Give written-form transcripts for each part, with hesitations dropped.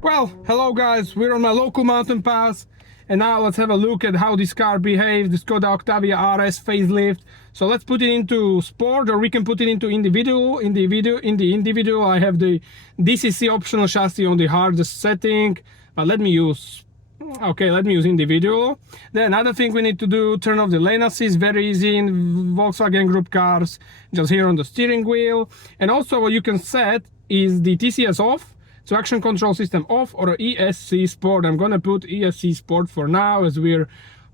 Well, hello guys, we're on my local mountain pass, and now let's have a look at how this car behaves, the Skoda Octavia RS facelift. So let's put it into sport, or we can put it into individual. In the individual I have the DCC optional chassis on the hardest setting, but let me use individual. Then another thing we need to do, turn off the lane assist, very easy in Volkswagen Group cars, just here on the steering wheel. And also what you can set is the TCS off, traction control system off, or ESC Sport. I'm gonna put ESC Sport for now, as we're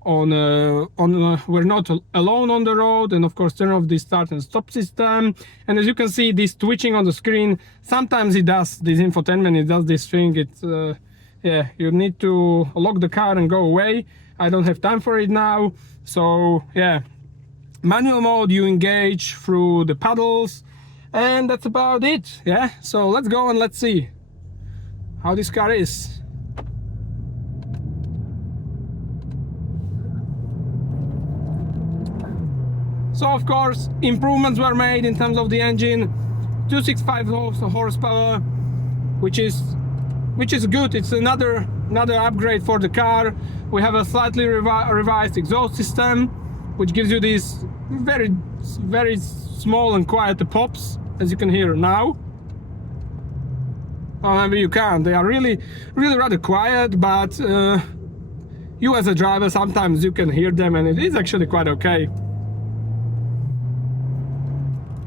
we're not alone on the road. And of course turn off the start and stop system. And as you can see, this twitching on the screen, sometimes it does, this infotainment, it does this thing. It's yeah, you need to lock the car and go away. I don't have time for it now. So yeah, manual mode, you engage through the paddles, and that's about it. Yeah, so let's go and let's see how this car is. So of course improvements were made in terms of the engine. 265 horsepower, which is good. It's another upgrade for the car. We have a slightly revised exhaust system, which gives you these very small and quiet pops, as you can hear now. Or maybe you can't. They are really rather quiet, but you as a driver, sometimes you can hear them, and it is actually quite okay.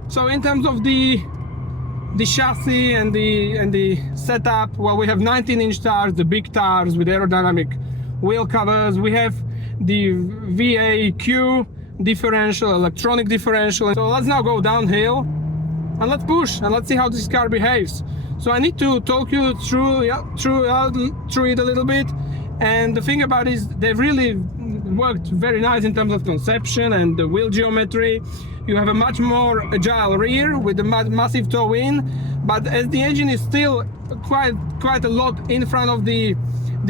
So in terms of the chassis and the setup, well, we have 19-inch tires, the big tires with aerodynamic wheel covers. We have the VAQ differential, electronic differential. So let's now go downhill and let's push and let's see how this car behaves. So I need to talk you through it a little bit. And the thing about it is they've really worked very nice in terms of conception and the wheel geometry. You have a much more agile rear with a massive toe in, but as the engine is still quite a lot in front of the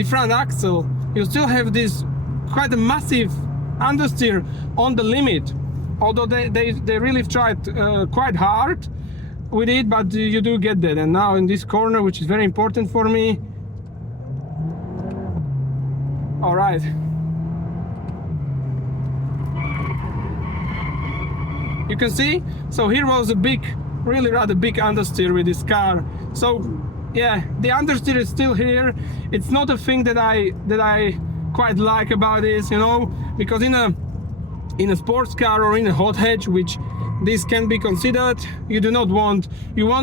front axle, you still have this quite a massive understeer on the limit. Although they really tried quite hard with it, but you do get that. And now in this corner, which is very important for me. All right. You can see, so here was a really rather big understeer with this car. So yeah, the understeer is still here. It's not a thing that I quite like about this, you know, because in a sports car or in a hot hatch, which this can be considered, you want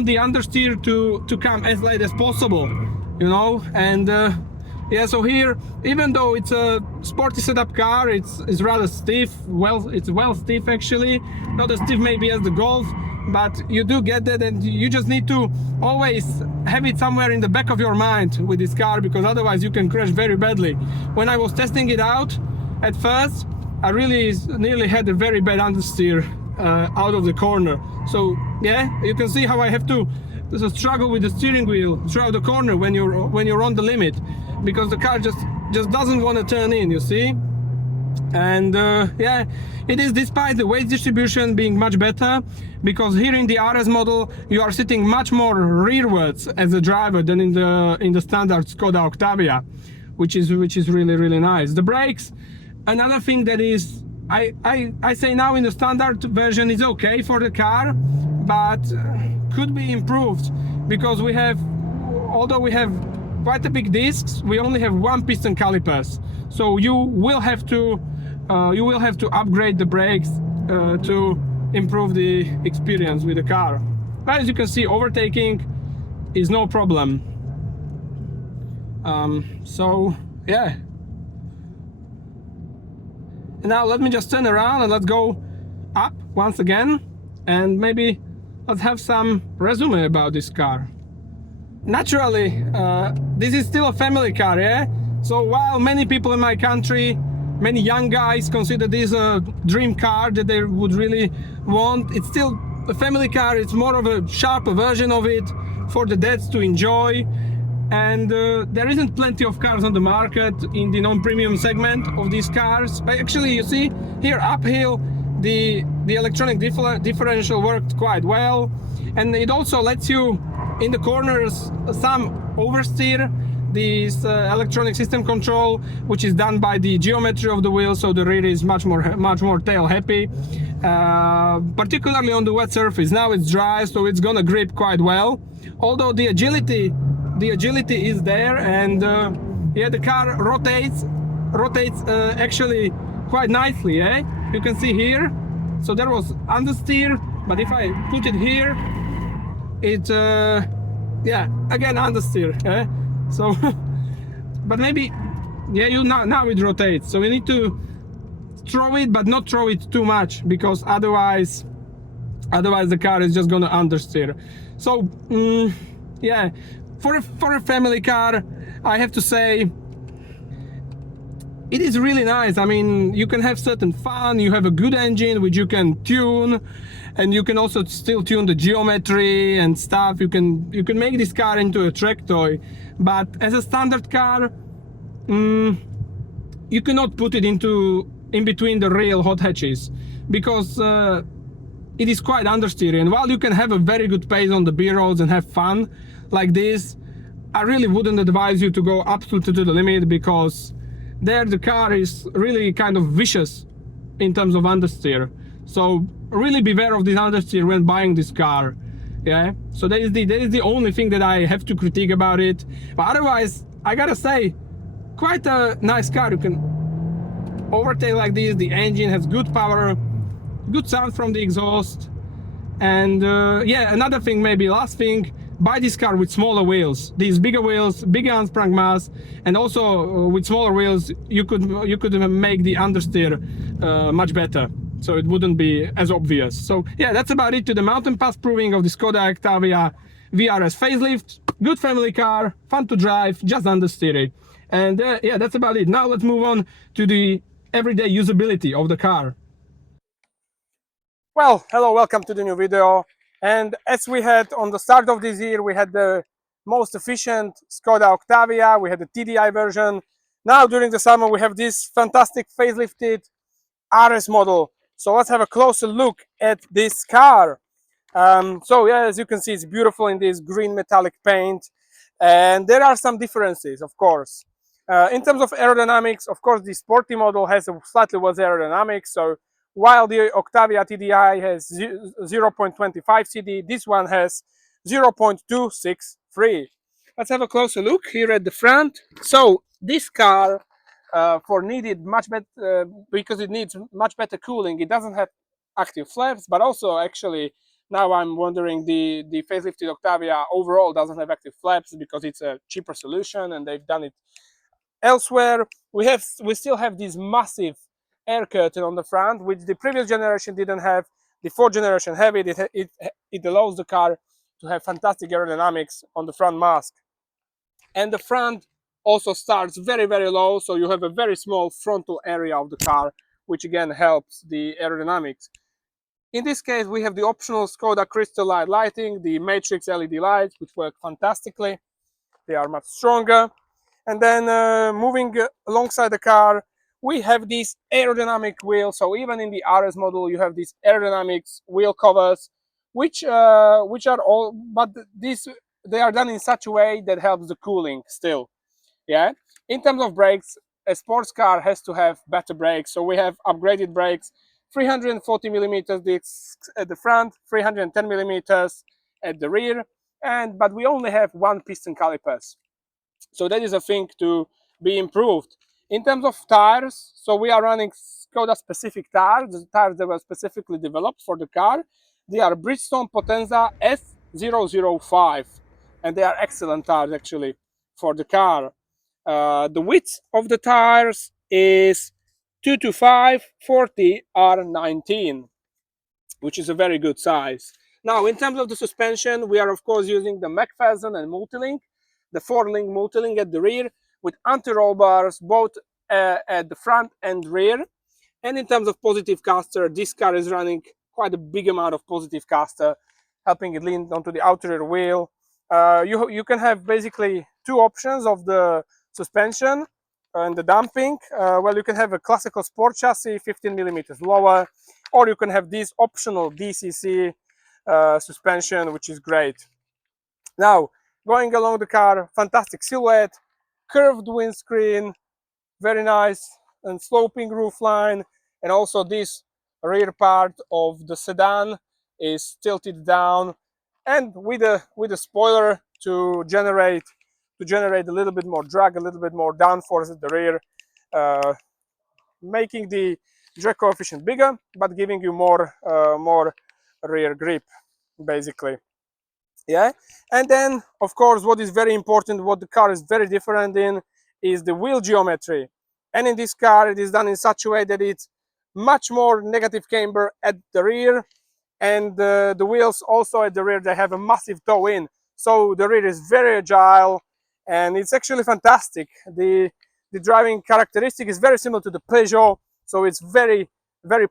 the understeer to come as late as possible, you know. And yeah, so here, even though it's a sporty setup car, it's rather stiff. Well, it's well stiff actually, not as stiff maybe as the Golf, but you do get that, and you just need to always have it somewhere in the back of your mind with this car, because otherwise you can crash very badly. When I was testing it out at first, I really nearly had a very bad understeer out of the corner. So yeah, you can see how I have to struggle with the steering wheel throughout the corner when you're on the limit, because the car just doesn't want to turn in, you see. And yeah, it is, despite the weight distribution being much better, because here in the RS model you are sitting much more rearwards as a driver than in the standard Skoda Octavia, which is really nice. The brakes, another thing that is, I say now in the standard version is okay for the car, but could be improved, because we have, although we have quite a big discs, we only have one piston calipers, so you will have to upgrade the brakes to improve the experience with the car. But as you can see, overtaking is no problem. So yeah. Now let me just turn around and let's go up once again, and maybe let's have some resume about this car. Naturally, this is still a family car, yeah? So while many people in my country, many young guys consider this a dream car that they would really want, it's still a family car. It's more of a sharper version of it for the dads to enjoy. And there isn't plenty of cars on the market in the non-premium segment of these cars. But actually, you see here uphill, the electronic differential worked quite well, and it also lets you in the corners some oversteer. This electronic system control, which is done by the geometry of the wheel, so the rear is much more tail happy, particularly on the wet surface. Now it's dry, so it's gonna grip quite well, although the agility is there. And yeah, the car rotates actually quite nicely, eh? You can see here, so there was understeer, but if I put it here, it yeah, again understeer, eh? So but maybe, yeah, now it rotates, so you need to throw it, but not throw it too much, because otherwise the car is just gonna understeer. So yeah, for a family car, I have to say it is really nice. I mean, you can have certain fun, you have a good engine which you can tune, and you can also still tune the geometry and stuff. You can make this car into a track toy, but as a standard car, you cannot put it in between the real hot hatches, because it is quite understeering. And while you can have a very good pace on the B roads and have fun like this, I really wouldn't advise you to go absolutely to the limit, because there the car is really kind of vicious in terms of understeer. So really beware of this understeer when buying this car. Yeah, so that is the only thing that I have to critique about it. But otherwise, I gotta say, quite a nice car. You can overtake like this. The engine has good power, good sound from the exhaust. And yeah, another thing, maybe last thing, buy this car with smaller wheels. These bigger wheels, bigger unsprung mass, and also with smaller wheels, you could make the understeer much better, so it wouldn't be as obvious. So yeah, that's about it to the mountain pass proving of the Skoda Octavia VRS facelift. Good family car, fun to drive, just understeer it. And yeah, that's about it. Now let's move on to the everyday usability of the car. Well, hello, welcome to the new video. And as we had on the start of this year, we had the most efficient Skoda Octavia, we had the TDI version. Now during the summer we have this fantastic facelifted RS model. So let's have a closer look at this car. So yeah, as you can see, it's beautiful in this green metallic paint, and there are some differences, of course. In terms of aerodynamics, of course, the sporty model has a slightly worse aerodynamics. So while the Octavia TDI has 0.25 CD, this one has 0.263. Let's have a closer look here at the front. So this car, for needed much better, because it needs much better cooling, it doesn't have active flaps, but also actually now I'm wondering the facelifted Octavia overall doesn't have active flaps because it's a cheaper solution and they've done it elsewhere. We still have this massive air curtain on the front, which the previous generation didn't have. The fourth generation have it. It allows the car to have fantastic aerodynamics on the front mask. And the front also starts very, very low, so you have a very small frontal area of the car, which again helps the aerodynamics. In this case, we have the optional Skoda Crystal Light lighting, the Matrix LED lights, which work fantastically. They are much stronger. And then moving alongside the car, we have these aerodynamic wheels. So even in the RS model, you have these aerodynamics wheel covers, which are all, but they are done in such a way that helps the cooling still. Yeah. In terms of brakes, a sports car has to have better brakes, so we have upgraded brakes, 340 millimeters discs at the front, 310 millimeters at the rear, but we only have one piston calipers, so that is a thing to be improved. In terms of tires, so we are running Skoda specific tires, the tires that were specifically developed for the car. They are Bridgestone Potenza S005, and they are excellent tires actually for the car. The width of the tires is 225 40 R19, which is a very good size. Now, in terms of the suspension, we are of course using the McPherson and Multilink, the 4-link Multilink at the rear with anti-roll bars both at the front and rear. And in terms of positive caster, this car is running quite a big amount of positive caster, helping it lean onto the outer rear wheel. You can have basically two options of the suspension and the damping. Well, you can have a classical sport chassis, 15 millimeters lower, or you can have this optional DCC suspension, which is great. Now, going along the car, fantastic silhouette, curved windscreen, very nice and sloping roofline, and also this rear part of the sedan is tilted down, and with a spoiler to generate a little bit more drag, a little bit more downforce at the rear, making the drag coefficient bigger, but giving you more rear grip, basically. Yeah, and then of course what is very important, what the car is very different in, is the wheel geometry. And in this car it is done in such a way that it's much more negative camber at the rear, and the wheels also at the rear, they have a massive toe in, so the rear is very agile, and it's actually fantastic. The driving characteristic is very similar to the Peugeot, so it's very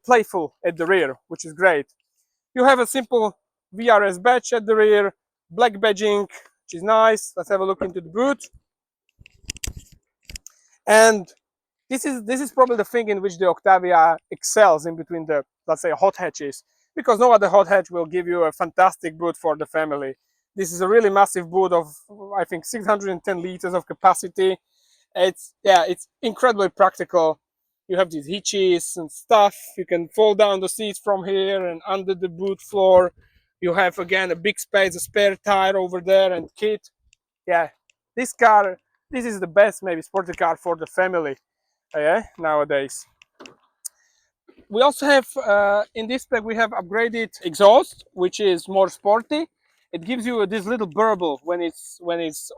playful at the rear, which is great. You have a simple VRS badge at the rear, black badging, which is nice. Let's have a look into the boot. And this is probably the thing in which the Octavia excels in between the, let's say, hot hatches, because no other hot hatch will give you a fantastic boot for the family. This is a really massive boot of, I think, 610 liters of capacity. It's incredibly practical. You have these hitches and stuff. You can fold down the seats from here and under the boot floor. You have again a big space, a spare tire over there, and kit. Yeah, this is the best maybe sporty car for the family. Yeah, nowadays. We also have in this spec we have upgraded exhaust, which is more sporty. It gives you this little burble when it's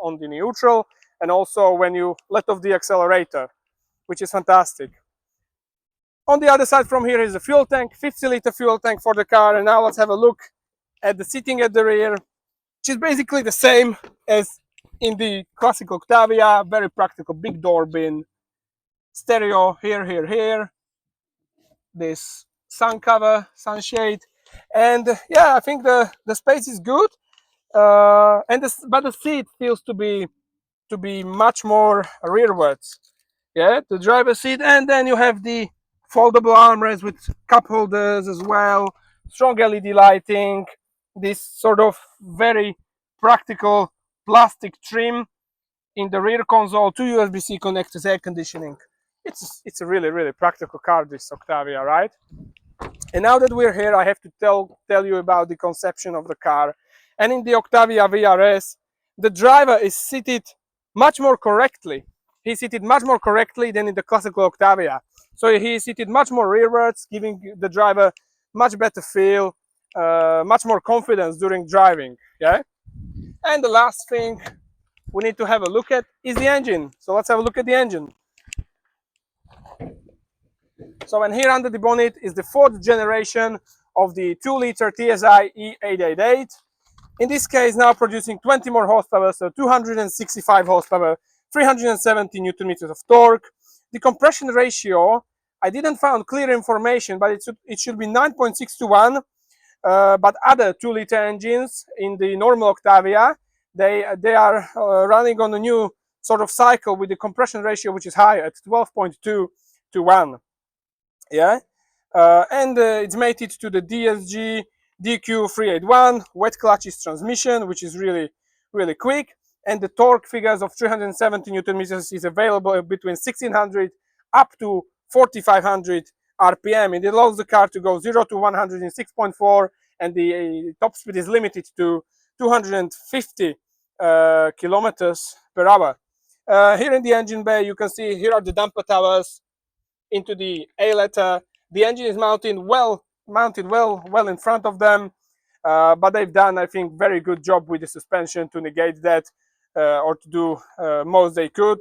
on the neutral, and also when you let off the accelerator, which is fantastic. On the other side from here is a fuel tank, 50-liter fuel tank for the car. And now let's have a look at the seating at the rear, which is basically the same as in the classic Octavia. Very practical, big door bin, stereo here, this sun cover, sunshade, and yeah, I think the space is good, but the seat feels to be much more rearwards. Yeah, the driver's seat, and then you have the foldable armrest with cup holders as well, strong LED lighting, this sort of very practical plastic trim in the rear console, two USB-C connectors, air conditioning. It's a really practical car, this Octavia, right? And now that we're here, I have to tell you about the conception of the car. And in the Octavia VRS, the driver is seated much more correctly. He's seated much more correctly than in the classical Octavia. So he is seated much more rearwards, giving the driver much better feel, much more confidence during driving. Yeah. And the last thing we need to have a look at is the engine. So let's have a look at the engine. So, and here under the bonnet is the fourth generation of the 2-liter TSI E888. In this case, now producing 20 more horsepower, so 265 horsepower, 370 newton meters of torque. The compression ratio, I didn't find clear information, but it should be 9.6 to 1. But other 2-liter engines in the normal Octavia, they are running on a new sort of cycle with the compression ratio which is higher at 12.2 to 1. Yeah, and it's mated to the DSG DQ381 wet clutches transmission, which is really quick. and the torque figures of 370 Newton meters is available between 1600 up to 4500 RPM. It allows the car to go 0 to 100 in 6.4, and the top speed is limited to 250 kilometers per hour. Here in the engine bay, you can see here are the damper towers into the A letter. The engine is mounted well in front of them, but they've done, I think, very good job with the suspension to negate that, or to do most they could.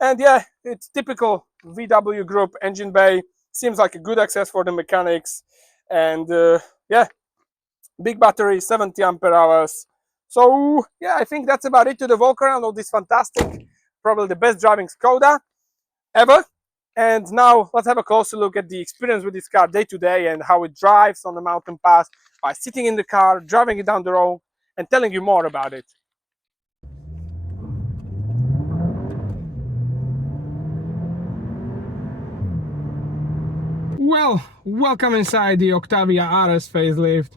And yeah, it's typical VW Group engine bay. Seems like a good access for the mechanics. And yeah, big battery, 70 ampere hours. So yeah, I think that's about it to the walk around of this fantastic, probably the best driving Skoda ever. And now let's have a closer look at the experience with this car day to day and how it drives on the mountain pass by sitting in the car, driving it down the road, and telling you more about it. Well, welcome inside the Octavia RS facelift,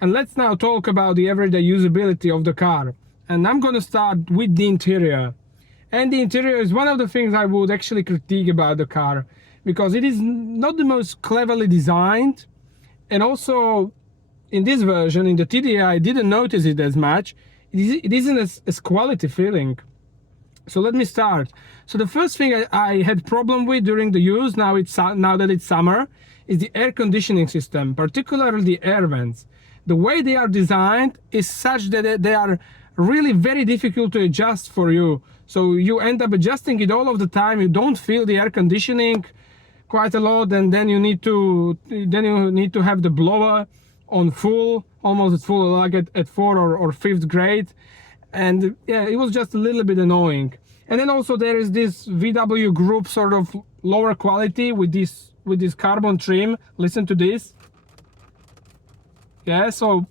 and let's now talk about the everyday usability of the car. And I'm gonna start with the interior. And the interior is one of the things I would actually critique about the car, because it is not the most cleverly designed, and also in this version, in the TDI, I didn't notice it as much. It isn't as quality feeling. So let me start. So the first thing I had problem with during the use, now that it's summer, is the air conditioning system, particularly the air vents. The way they are designed is such that they are really very difficult to adjust for you. So you end up adjusting it all of the time. You don't feel the air conditioning quite a lot, and then you need to have the blower on full, almost at full, like at 4th or 5th grade. And yeah, it was just a little bit annoying. And then also there is this VW Group sort of lower quality with this carbon trim. Listen to this. Yeah, so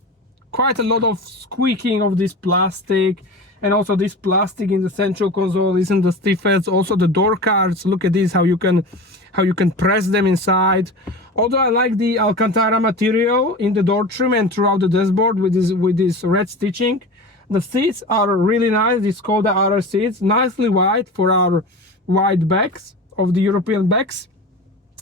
quite a lot of squeaking of this plastic, and also this plastic in the central console isn't the stiffest. Also the door cards, look at this, how you can press them inside. Although I like the Alcantara material in the door trim and throughout the dashboard with this red stitching. The seats are really nice, the Skoda RS seats, nicely wide for our wide backs of the European backs,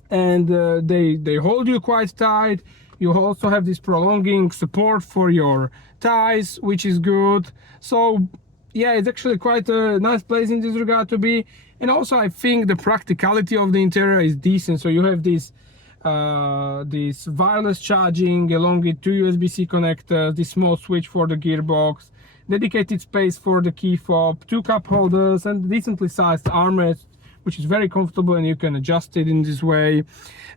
and they hold you quite tight. You also have this prolonging support for your thighs, which is good. So yeah, it's actually quite a nice place in this regard to be. And also I think the practicality of the interior is decent. So you have this wireless charging along with 2 USB-C connectors, this small switch for the gearbox, dedicated space for the key fob, 2 cup holders, and decently sized armrest, which is very comfortable, and you can adjust it in this way,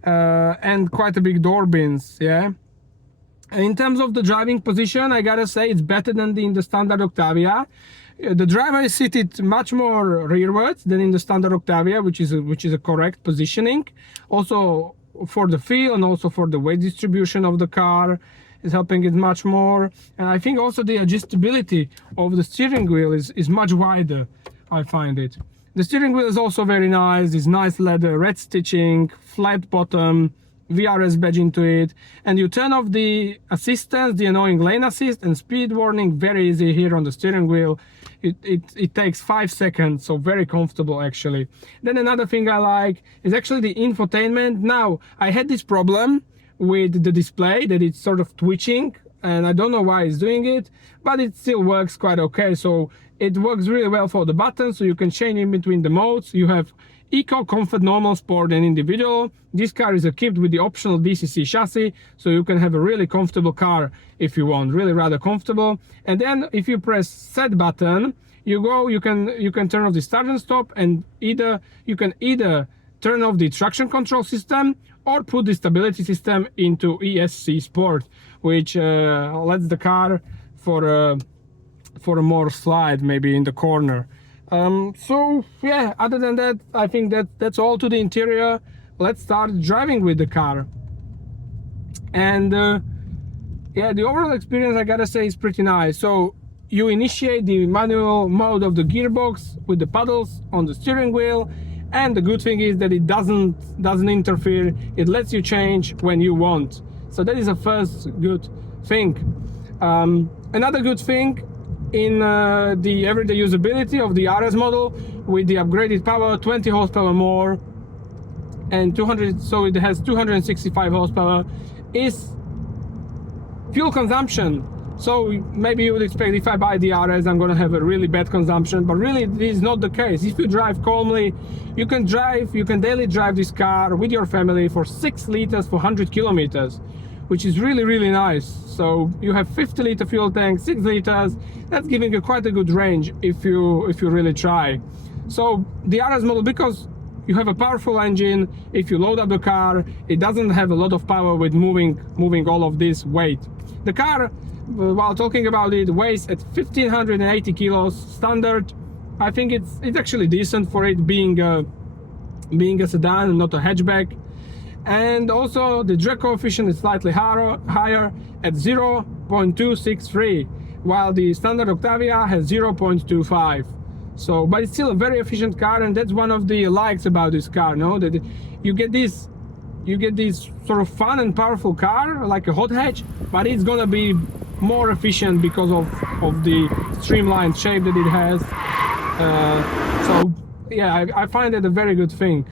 and quite a big door bins. Yeah, in terms of the driving position, I gotta say it's better than in the standard Octavia. The driver is seated much more rearwards than in the standard Octavia, which is a correct positioning. Also for the feel and also for the weight distribution of the car is helping it much more. And I think also the adjustability of the steering wheel is much wider, I find it. The steering wheel is also very nice, this nice leather, red stitching, flat bottom, VRS badge into it, and you turn off the assistance, the annoying lane assist and speed warning, very easy here on the steering wheel. It takes 5 seconds, so very comfortable actually. Then another thing I like is actually the infotainment. Now, I had this problem with the display that it's sort of twitching, and I don't know why it's doing it, but it still works quite okay. So it works really well for the buttons, so you can change in between the modes. You have Eco, Comfort, Normal, Sport and Individual. This car is equipped with the optional DCC chassis, so you can have a really comfortable car if you want, really rather comfortable. And then if you press set button, you can turn off the start and stop, and you can either turn off the traction control system or put the stability system into ESC Sport, which lets the car for a more slide maybe in the corner. So yeah, other than that, I think that's all to the interior. Let's start driving with the car. And yeah, the overall experience, I gotta say, is pretty nice. So you initiate the manual mode of the gearbox with the paddles on the steering wheel, and the good thing is that it doesn't interfere. It lets you change when you want. So that is the first good thing. Another good thing in the everyday usability of the RS model with the upgraded power, 20 horsepower more, and 200, so it has 265 horsepower, is fuel consumption. So maybe you would expect if I buy the RS I'm gonna have a really bad consumption, but really this is not the case. If you drive calmly, you can daily drive this car with your family for 6 liters for 100 kilometers, which is really nice. So you have 50-liter fuel tank, 6 liters, that's giving you quite a good range if you really try. So the RS model, because you have a powerful engine, if you load up the car, it doesn't have a lot of power with moving all of this weight. The car, while talking about it, weighs at 1580 kilos standard. I think it's actually decent for it being a sedan and not a hatchback. And also the drag coefficient is slightly higher at 0.263, while the standard Octavia has 0.25. So, but it's still a very efficient car, and that's one of the likes about this car, no? That you get this sort of fun and powerful car like a hot hatch, but it's gonna be more efficient because of the streamlined shape that it has. So yeah, I find it a very good thing.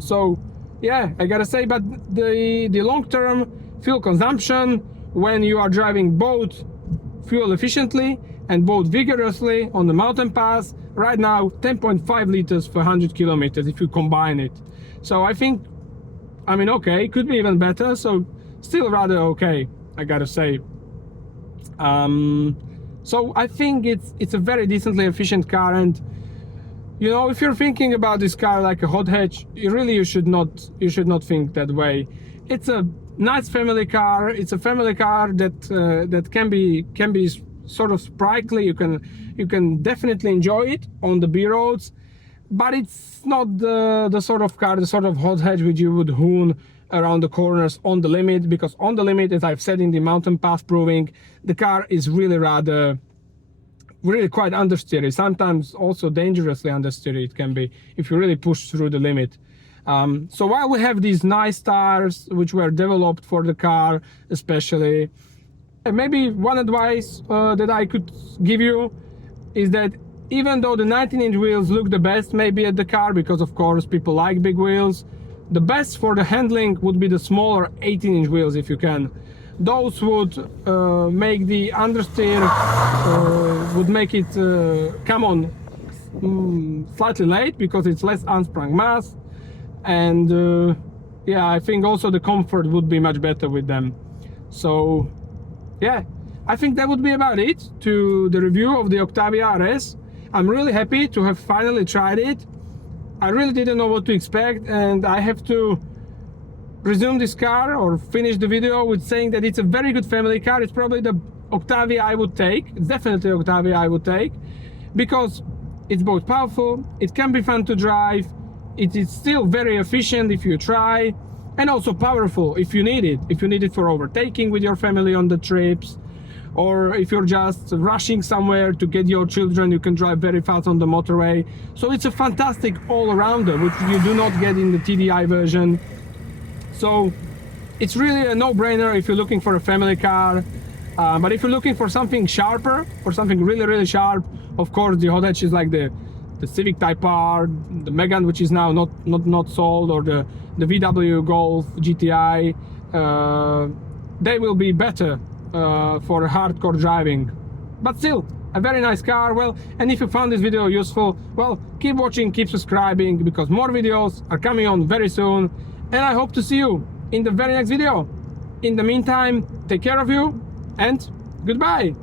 So yeah, I gotta say, but the long-term fuel consumption when you are driving both fuel efficiently and both vigorously on the mountain pass, right now 10.5 liters for 100 kilometers if you combine it. So I think, I mean, okay, could be even better, so still rather okay, I gotta say. So I think it's a very decently efficient car, and you know, if you're thinking about this car like a hot hatch, you should not think that way. It's a nice family car. It's a family car that can be sort of sprightly. You can definitely enjoy it on the B roads, but it's not the sort of car, the sort of hot hatch which you would hoon around the corners on the limit, because on the limit, as I've said in the mountain pass proving, the car is really quite understeery, sometimes also dangerously understeery it can be if you really push through the limit. So while we have these nice tires which were developed for the car especially, and maybe one advice that I could give you is that even though the 19-inch wheels look the best maybe at the car, because of course people like big wheels, the best for the handling would be the smaller 18-inch wheels if you can. Those would make the understeer, would make it come on slightly late because it's less unsprung mass, and yeah, I think also the comfort would be much better with them. So yeah, I think that would be about it to the review of the Octavia RS. I'm really happy to have finally tried it. I really didn't know what to expect, and I have to resume this car or finish the video with saying that it's a very good family car. It's probably the Octavia I would take. It's definitely Octavia I would take, because it's both powerful, it can be fun to drive, it is still very efficient if you try, and also powerful if you need it. If you need it for overtaking with your family on the trips, or if you're just rushing somewhere to get your children, you can drive very fast on the motorway. So it's a fantastic all-rounder, which you do not get in the TDI version. So it's really a no-brainer if you're looking for a family car. But if you're looking for something sharper, or something really sharp, of course the hot hatch is like the Civic Type R, the Megane, which is now not sold, or the VW Golf GTI. They will be better for hardcore driving, but still a very nice car. Well, and if you found this video useful, well, keep watching, keep subscribing, because more videos are coming on very soon, and I hope to see you in the very next video. In the meantime, take care of you and goodbye.